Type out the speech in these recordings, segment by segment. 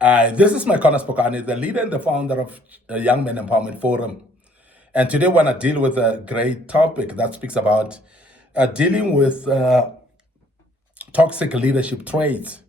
This is Micornus, the leader and the founder of Young Men Empowerment Forum. And today I want to deal with a great topic that speaks about dealing with toxic leadership traits.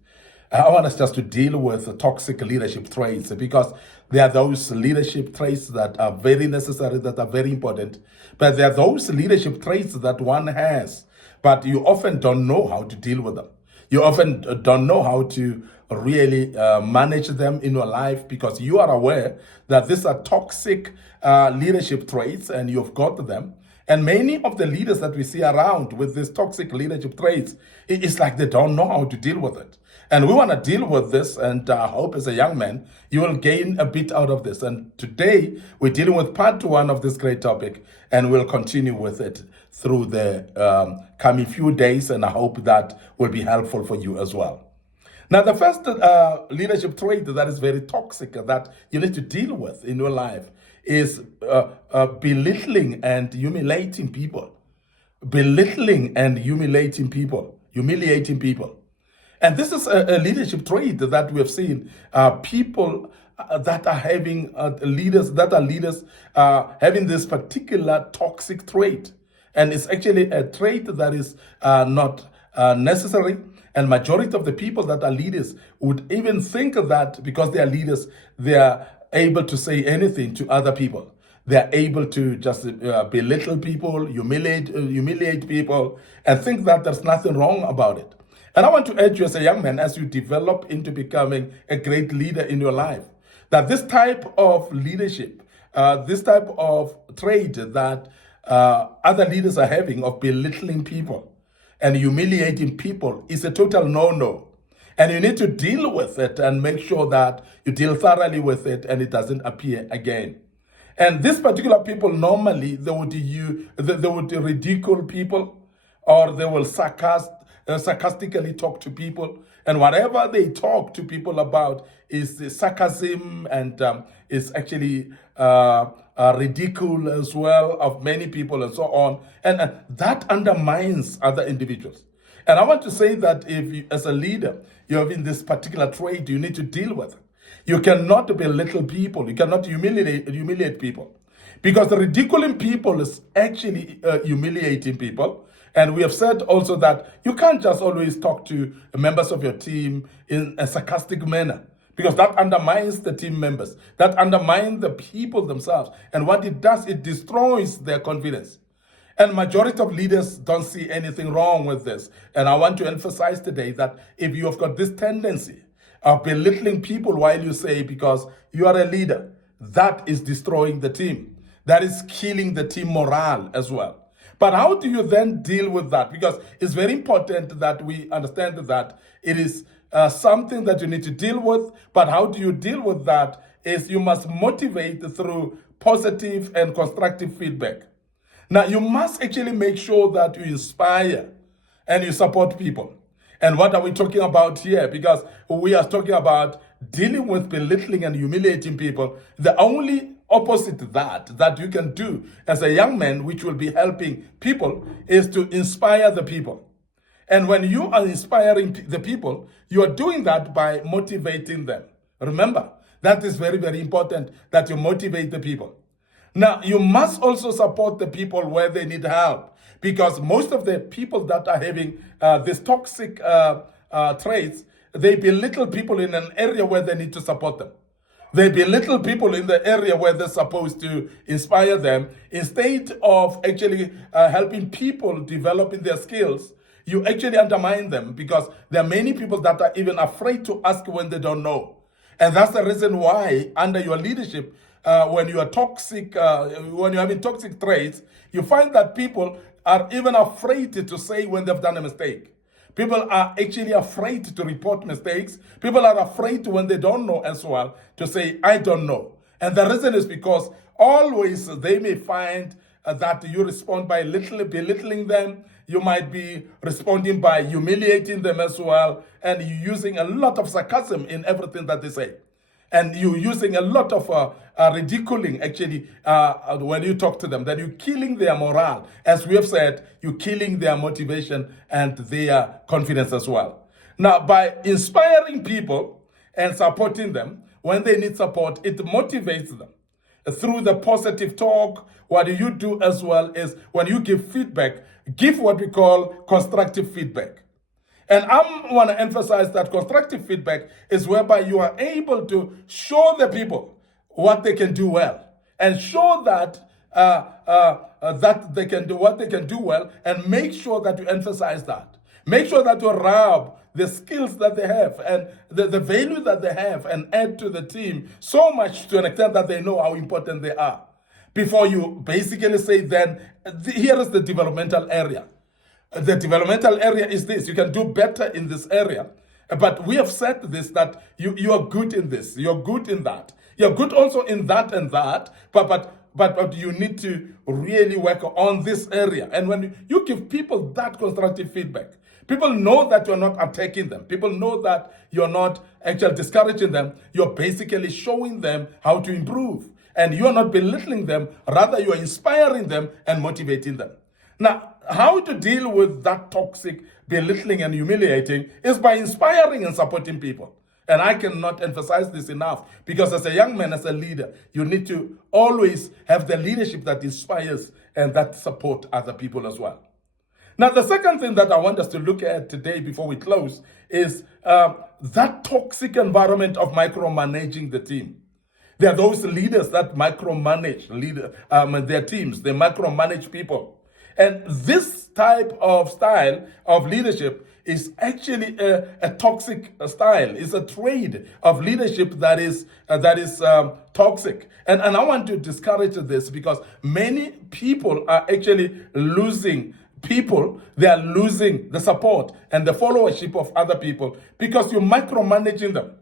I want us just to deal with toxic leadership traits because there are those leadership traits that are very necessary, that are very important. But there are those leadership traits that one has, but you often don't know how to deal with them. You often don't know how to really manage them in your life because you are aware that these are toxic leadership traits and you've got them. And many of the leaders that we see around with these toxic leadership traits, it's like they don't know how to deal with it. And we want to deal with this, and I hope as a young man, you will gain a bit out of this. And today, we're dealing with part one of this great topic, and we'll continue with it through the coming few days, and I hope that will be helpful for you as well. Now, the first leadership trait that is very toxic that you need to deal with in your life is belittling and humiliating people. Belittling and humiliating people. And this is a leadership trait that we have seen people that are having leaders having this particular toxic trait. And it's actually a trait that is not necessary. And majority of the people that are leaders would even think that because they are leaders, they are able to say anything to other people. They are able to just belittle people, humiliate people, and think that there's nothing wrong about it. And I want to urge you as a young man, as you develop into becoming a great leader in your life, that this type of leadership, this type of trait that other leaders are having of belittling people and humiliating people is a total no-no. And you need to deal with it and make sure that you deal thoroughly with it and it doesn't appear again. And these particular people, normally, they would ridicule people, or they will sarcastically talk to people. And whatever they talk to people about is sarcasm and is actually ridicule as well of many people and so on. And that undermines other individuals. And I want to say that if you, as a leader, you have in this particular trait, you need to deal with it. You cannot belittle people. You cannot humiliate people. Because ridiculing people is actually humiliating people. And we have said also that you can't just always talk to members of your team in a sarcastic manner, because that undermines the team members. That undermines the people themselves. And what it does, it destroys their confidence. And majority of leaders don't see anything wrong with this. And I want to emphasize today that if you have got this tendency of belittling people while you say because you are a leader, that is destroying the team. That is killing the team morale as well. But how do you then deal with that? Because it's very important that we understand that it is something that you need to deal with. But how do you deal with that is you must motivate through positive and constructive feedback. Now, you must actually make sure that you inspire and you support people. And what are we talking about here? Because we are talking about dealing with belittling and humiliating people. The only opposite that you can do as a young man, which will be helping people, is to inspire the people. And when you are inspiring the people, you are doing that by motivating them. Remember, that is very, very important that you motivate the people. Now, you must also support the people where they need help, because most of the people that are having these toxic traits, they belittle people in an area where they need to support them. They belittle people in the area where they're supposed to inspire them. Instead of actually helping people develop in their skills, you actually undermine them, because there are many people that are even afraid to ask when they don't know. And that's the reason why under your leadership, when you are toxic, when you're having toxic traits, you find that people are even afraid to say when they've done a mistake. People are actually afraid to report mistakes. People are afraid when they don't know as well to say, I don't know. And the reason is because always they may find that you respond by belittling them. You might be responding by humiliating them as well. And you're using a lot of sarcasm in everything that they say. And you're using a lot of ridiculing, actually, when you talk to them, that you're killing their morale. As we have said, you're killing their motivation and their confidence as well. Now, by inspiring people and supporting them. When they need support, it motivates them. Through the positive talk, what you do as well is when you give feedback, give what we call constructive feedback. And I want to emphasize that constructive feedback is whereby you are able to show the people what they can do well, and show that that they can do what they can do well, and make sure that you emphasize that. Make sure that you rub the skills that they have and the value that they have, and add to the team so much to an extent that they know how important they are. Before you basically say, then, here is the developmental area. The developmental area is this. You can do better in this area. But we have said this, that you are good in this. You're good in that. You're good also in that and that. But you need to really work on this area. And when you give people that constructive feedback, people know that you're not attacking them. People know that you're not actually discouraging them. You're basically showing them how to improve. And you're not belittling them. Rather, you are inspiring them and motivating them. Now, how to deal with that toxic belittling and humiliating is by inspiring and supporting people. And I cannot emphasize this enough, because as a young man, as a leader, you need to always have the leadership that inspires and that support other people as well. Now, the second thing that I want us to look at today before we close is that toxic environment of micromanaging the team. There are those leaders that micromanage their teams. They micromanage people. And this type of style of leadership is actually a toxic style. It's a trait of leadership that is toxic. And I want to discourage this, because many people are actually losing people. They are losing the support and the followership of other people because you're micromanaging them.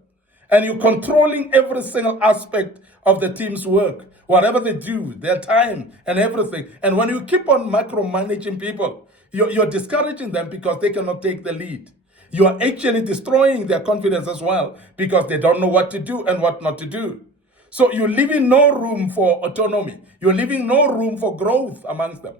And you're controlling every single aspect of the team's work, whatever they do, their time and everything. And when you keep on micromanaging people, you're discouraging them because they cannot take the lead. You are actually destroying their confidence as well, because they don't know what to do and what not to do. So you're leaving no room for autonomy. You're leaving no room for growth amongst them.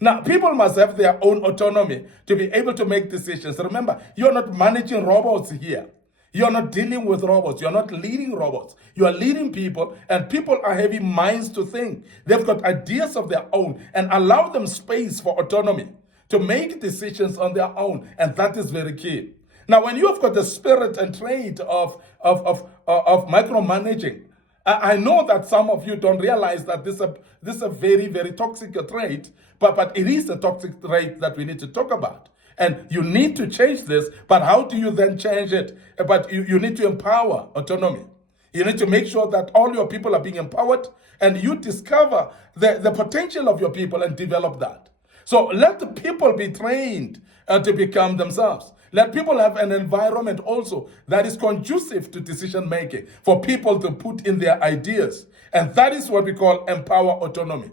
Now, people must have their own autonomy to be able to make decisions. Remember, you're not managing robots here. You're not dealing with robots. You're not leading robots. You are leading people, and people are having minds to think. They've got ideas of their own, and allow them space for autonomy to make decisions on their own. And that is very key. Now, when you have got the spirit and trait of micromanaging, I know that some of you don't realize that this is a very, very toxic trait, but it is a toxic trait that we need to talk about. And you need to change this, but how do you then change it? But you need to empower autonomy. You need to make sure that all your people are being empowered, and you discover the potential of your people and develop that. So let the people be trained to become themselves. Let people have an environment also that is conducive to decision making, for people to put in their ideas. And that is what we call empower autonomy.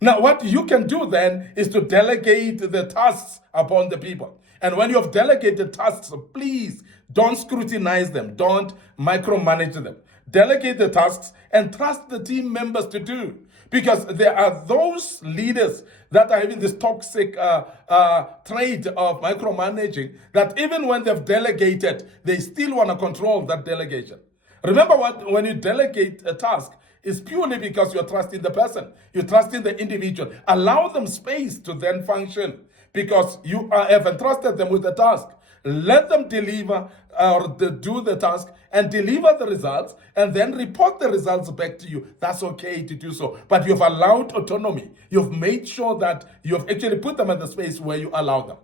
Now, what you can do then is to delegate the tasks upon the people. And when you have delegated tasks, please don't scrutinize them. Don't micromanage them. Delegate the tasks and trust the team members to do. Because there are those leaders that are having this toxic trait of micromanaging, that even when they've delegated, they still want to control that delegation. Remember, when you delegate a task, it's purely because you're trusting the person. You're trusting the individual. Allow them space to then function, because you have entrusted them with the task. Let them deliver or do the task and deliver the results, and then report the results back to you. That's okay to do so. But you've allowed autonomy. You've made sure that you've actually put them in the space where you allow them.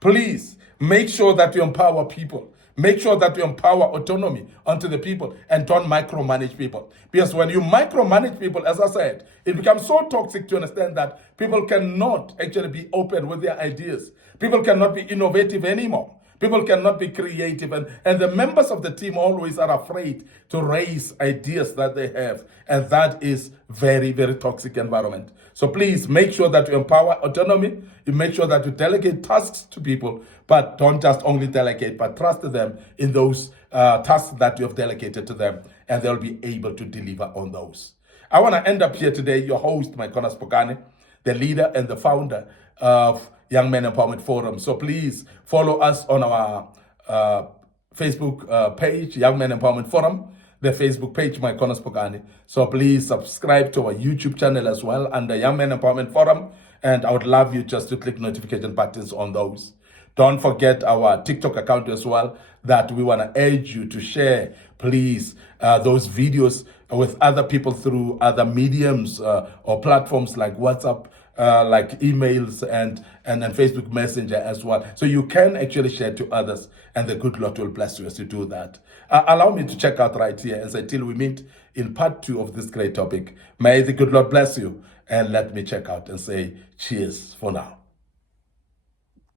Please make sure that you empower people. Make sure that you empower autonomy onto the people, and don't micromanage people. Because when you micromanage people, as I said, it becomes so toxic to understand that people cannot actually be open with their ideas. People cannot be innovative anymore. People cannot be creative. And the members of the team always are afraid to raise ideas that they have. And that is very, very toxic environment. So please make sure that you empower autonomy. You make sure that you delegate tasks to people, but don't just only delegate, but trust them in those tasks that you have delegated to them, and they'll be able to deliver on those. I want to end up here today, your host, Micornus, Phokane, the leader and the founder of Young Men Empowerment Forum. So please follow us on our Facebook page, Young Men Empowerment Forum, the Facebook page, Micornus Phokane. So please subscribe to our YouTube channel as well under Young Men Empowerment Forum. And I would love you just to click notification buttons on those. Don't forget our TikTok account as well, that we want to urge you to share, please, those videos with other people through other mediums or platforms like WhatsApp, like emails and Facebook Messenger as well. So you can actually share to others, and the good Lord will bless you as you do that. Allow me to check out right here as until we meet in part 2 of this great topic. May the good Lord bless you, and let me check out and say cheers for now.